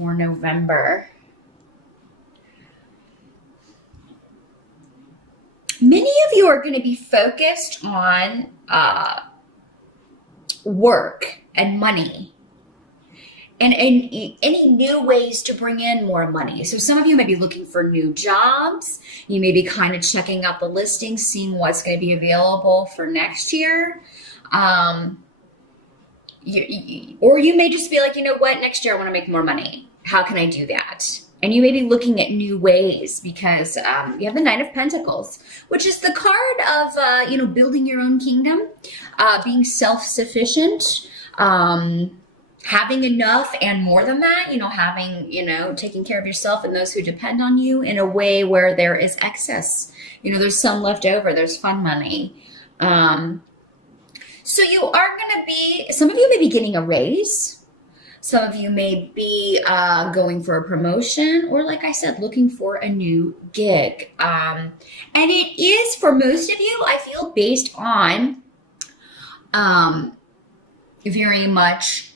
for November. Many of you are going to be focused on work and money and any new ways to bring in more money. So some of you may be looking for new jobs. You may be kind of checking out the listings, seeing what's going to be available for next year. Or you may just be like, you know what, next year I want to make more money. How can I do that? And you may be looking at new ways because you have the Nine of Pentacles, which is the card of, building your own kingdom, being self-sufficient, having enough and more than that, taking care of yourself and those who depend on you in a way where there is excess. There's some left over, there's fun money. So you are going to be, some of you may be getting a raise. Some of you may be going for a promotion or, like I said, looking for a new gig. And it is, for most of you, I feel, based on very much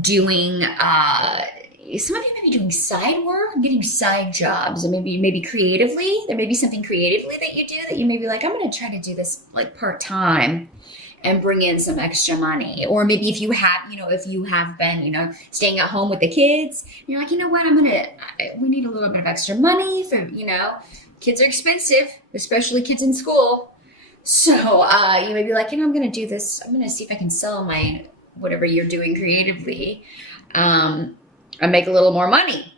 doing, some of you may be doing side work, getting side jobs, or maybe creatively. There may be something creatively that you do that you may be like, I'm going to try to do this like part-time and bring in some extra money. Or maybe if you have been, staying at home with the kids, you're like, you know what, we need a little bit of extra money for, kids are expensive, especially kids in school. So you may be like, I'm going to do this. I'm going to see if I can sell my, whatever you're doing creatively, and make a little more money.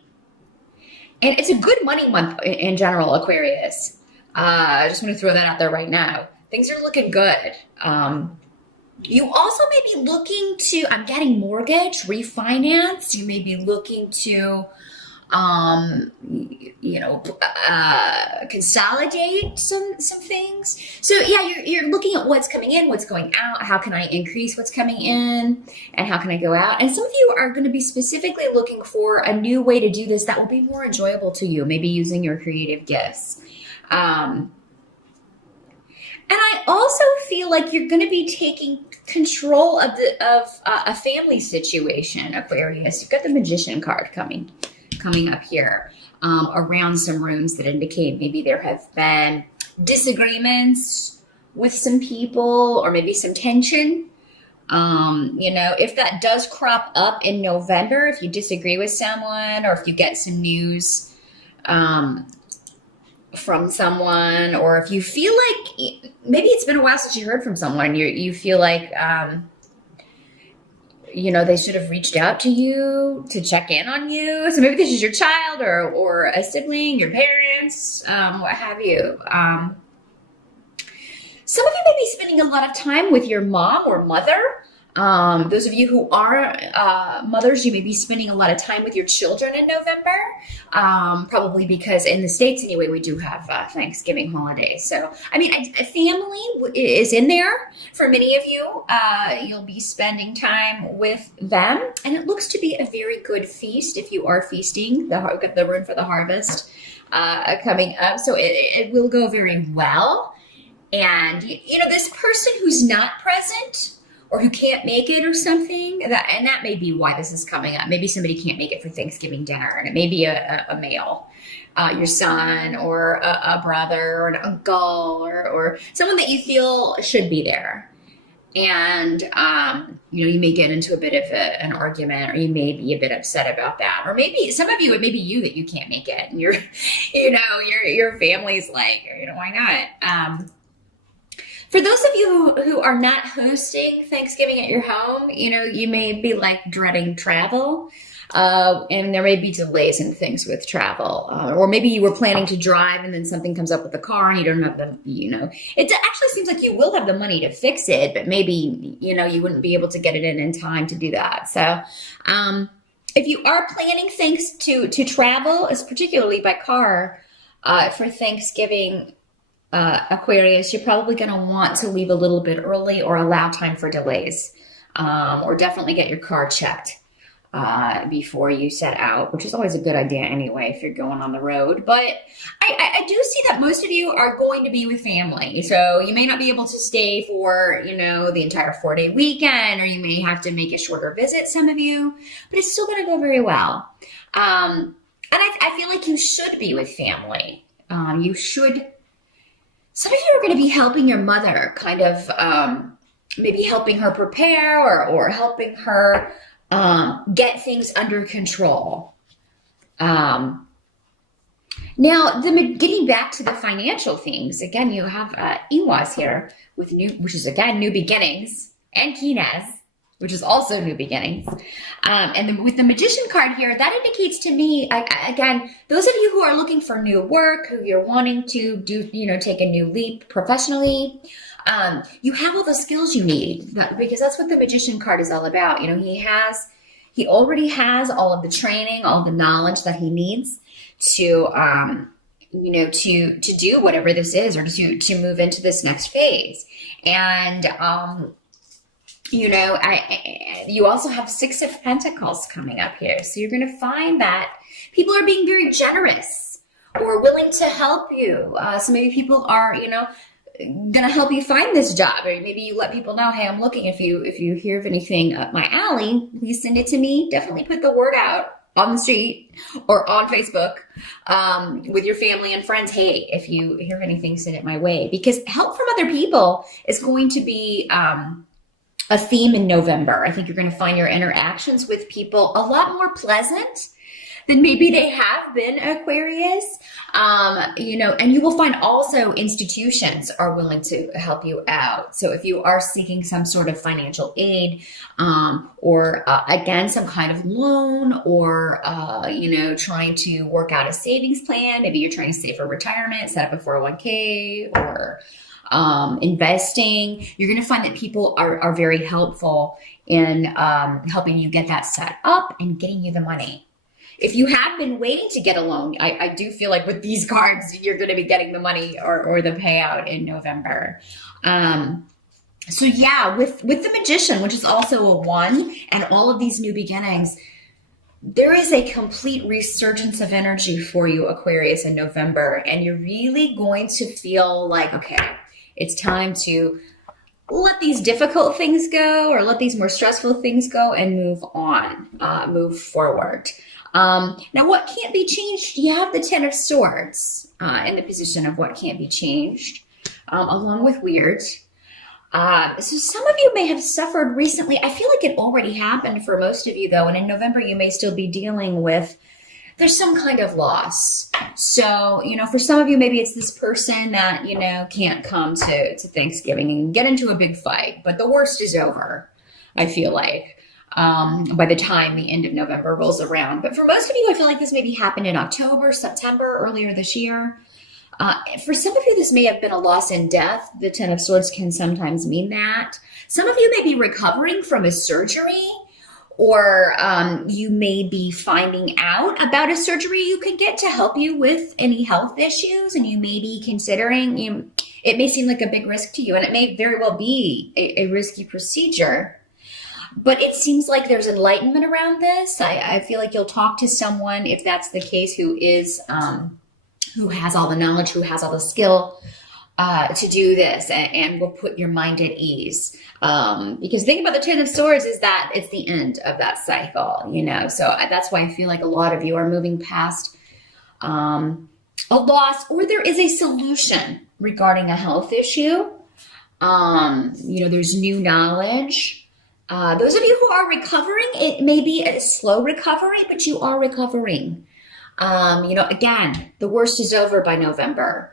And it's a good money month in general, Aquarius. I just want to throw that out there right now. Things are looking good. You also may be looking to, I'm getting mortgage, refinance. You may be looking to, consolidate some things. So yeah, you're looking at what's coming in, what's going out. How can I increase what's coming in and how can I go out? And some of you are going to be specifically looking for a new way to do this that will be more enjoyable to you, maybe using your creative gifts. And I also feel like you're going to be taking control of a family situation, Aquarius. You've got the Magician card coming up here, around some runes that indicate maybe there have been disagreements with some people or maybe some tension. If that does crop up in November, if you disagree with someone or if you get some news from someone, or if you feel like maybe it's been a while since you heard from someone, you feel like they should have reached out to you to check in on you. So maybe this is your child or a sibling, your parents, what have you. Some of you may be spending a lot of time with your mom or mother. Those of you who are mothers, you may be spending a lot of time with your children in November, probably because in the States anyway, we do have Thanksgiving holiday. So, a family is in there for many of you. You'll be spending time with them, and it looks to be a very good feast if you are feasting. The rune for the harvest coming up, so it will go very well. And, this person who's not present or who can't make it or something, that may be why this is coming up. Maybe somebody can't make it for Thanksgiving dinner, and it may be a male, your son or a brother or an uncle or someone that you feel should be there. And, you may get into a bit of an argument, or you may be a bit upset about that. Or maybe some of you, it may be you that you can't make it. And your family's like, why not? For those of you who are not hosting Thanksgiving at your home, you may be like dreading travel, and there may be delays in things with travel, or maybe you were planning to drive and then something comes up with the car and you don't have the, it actually seems like you will have the money to fix it, but maybe, you wouldn't be able to get it in time to do that. So, if you are planning things to travel, it's particularly by car, for Thanksgiving, Aquarius, you're probably going to want to leave a little bit early or allow time for delays, or definitely get your car checked before you set out, which is always a good idea anyway if you're going on the road. But I do see that most of you are going to be with family, so you may not be able to stay for the entire 4-day weekend, or you may have to make a shorter visit, some of you, but it's still going to go very well. And I feel like you should be with family. You should. Some of you are going to be helping your mother, kind of maybe helping her prepare or helping her get things under control. Now, getting back to the financial things, again, you have Iwas here with which is again new beginnings, and Kinez, which is also new beginnings. And then with the Magician card here, that indicates to me, again, those of you who are looking for new work, who you're wanting to do, take a new leap professionally, you have all the skills you need, because that's what the Magician card is all about. He already has all of the training, all the knowledge that he needs to do whatever this is, or to move into this next phase. And you also have Six of Pentacles coming up here. So you're going to find that people are being very generous or willing to help you. So maybe people are, going to help you find this job, or maybe you let people know, hey, I'm looking. If you hear of anything up my alley, please send it to me. Definitely put the word out on the street or on Facebook with your family and friends. Hey, if you hear of anything, send it my way, because help from other people is going to be a theme in November. I think you're going to find your interactions with people a lot more pleasant than maybe they have been, Aquarius. And you will find also institutions are willing to help you out. So if you are seeking some sort of financial aid, or again, some kind of loan, or, trying to work out a savings plan, maybe you're trying to save for retirement, set up a 401k, or investing, you're going to find that people are very helpful in helping you get that set up and getting you the money. If you have been waiting to get a loan, I do feel like with these cards, you're going to be getting the money or the payout in November. So yeah, with the Magician, which is also a 1, and all of these new beginnings, there is a complete resurgence of energy for you, Aquarius, in November. And you're really going to feel like, okay, it's time to let these difficult things go, or let these more stressful things go, and move on, move forward. Now, what can't be changed? You have the 10 of Swords in the position of what can't be changed, along with Weird. So some of you may have suffered recently. I feel like it already happened for most of you, though. And in November, you may still be dealing with, there's some kind of loss. So, for some of you, maybe it's this person that, can't come to Thanksgiving and get into a big fight. But the worst is over, I feel like. By the time the end of November rolls around. But for most of you, I feel like this maybe happened in October, September, earlier this year. For some of you, this may have been a loss in death. The 10 of Swords can sometimes mean that. Some of you may be recovering from a surgery, or you may be finding out about a surgery you could get to help you with any health issues, and you may be considering, it may seem like a big risk to you, and it may very well be a risky procedure. But it seems like there's enlightenment around this. I feel like you'll talk to someone, if that's the case, who has all the knowledge, who has all the skill to do this, and will put your mind at ease. Because the thing about the 10 of Swords is that it's the end of that cycle, So that's why I feel like a lot of you are moving past a loss, or there is a solution regarding a health issue. There's new knowledge. Those of you who are recovering, it may be a slow recovery, but you are recovering. Again, the worst is over by November.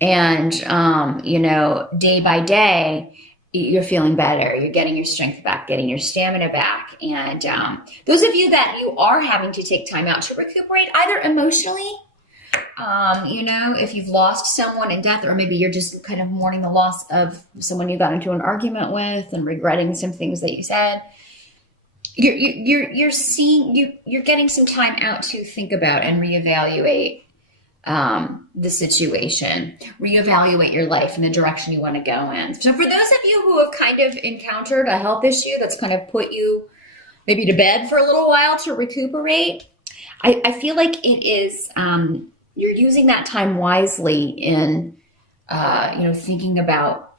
And, day by day, you're feeling better. You're getting your strength back, getting your stamina back. And those of you that you are having to take time out to recuperate, either emotionally, if you've lost someone in death, or maybe you're just kind of mourning the loss of someone you got into an argument with and regretting some things that you said, you're getting some time out to think about and reevaluate the situation, reevaluate your life and the direction you want to go in. So for those of you who have kind of encountered a health issue that's kind of put you maybe to bed for a little while to recuperate, I feel like it is, you're using that time wisely in, thinking about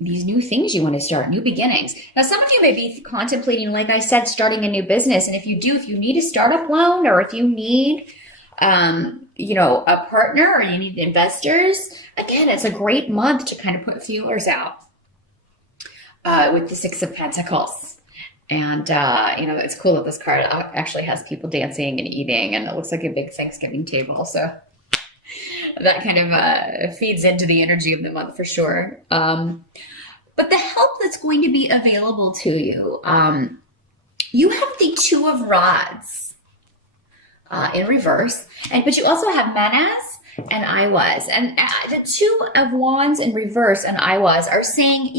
these new things you want to start, new beginnings. Now, some of you may be contemplating, like I said, starting a new business. And if you do, if you need a startup loan, or if you need, a partner, or you need investors, again, it's a great month to kind of put feelers out with the Six of Pentacles. And, it's cool that this card actually has people dancing and eating, and it looks like a big Thanksgiving table. So that kind of feeds into the energy of the month for sure. But the help that's going to be available to you, you have the Two of Rods in reverse, but you also have Menace and I Was. And the Two of Wands in reverse and I Was are saying,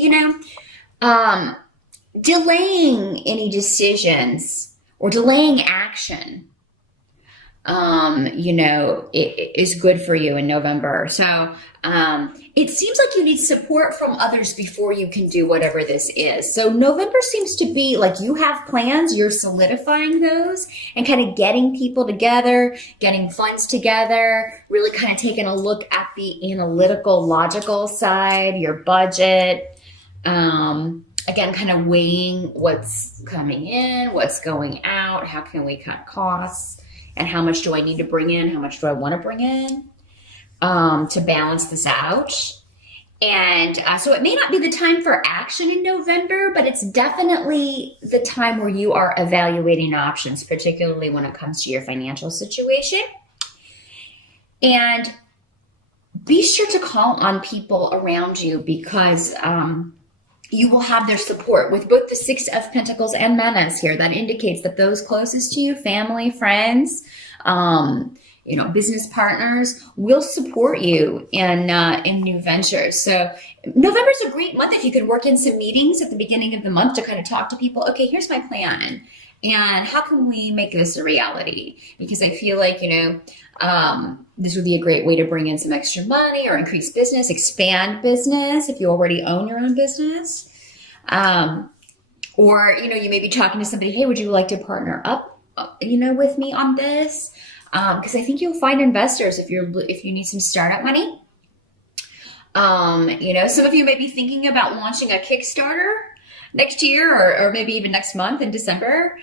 delaying any decisions or delaying action it is good for you in November. So it seems like you need support from others before you can do whatever this is. So November seems to be like you have plans, you're solidifying those and kind of getting people together, getting funds together, really kind of taking a look at the analytical, logical side, your budget. Again, kind of weighing what's coming in, what's going out, how can we cut costs, and how much do I need to bring in? How much do I want to bring in to balance this out? And so it may not be the time for action in November, but it's definitely the time where you are evaluating options, particularly when it comes to your financial situation. And be sure to call on people around you because you will have their support with both the Six of Pentacles and Menace here. That indicates that those closest to you, family, friends, business partners, will support you in new ventures. So November is a great month if you could work in some meetings at the beginning of the month to kind of talk to people. Okay, here's my plan, and how can we make this a reality? Because I feel like this would be a great way to bring in some extra money or increase business, expand business if you already own your own business. Or you may be talking to somebody, hey, would you like to partner up, with me on this? Because I think you'll find investors if you need some startup money. Some of you may be thinking about launching a Kickstarter next year or maybe even next month in December.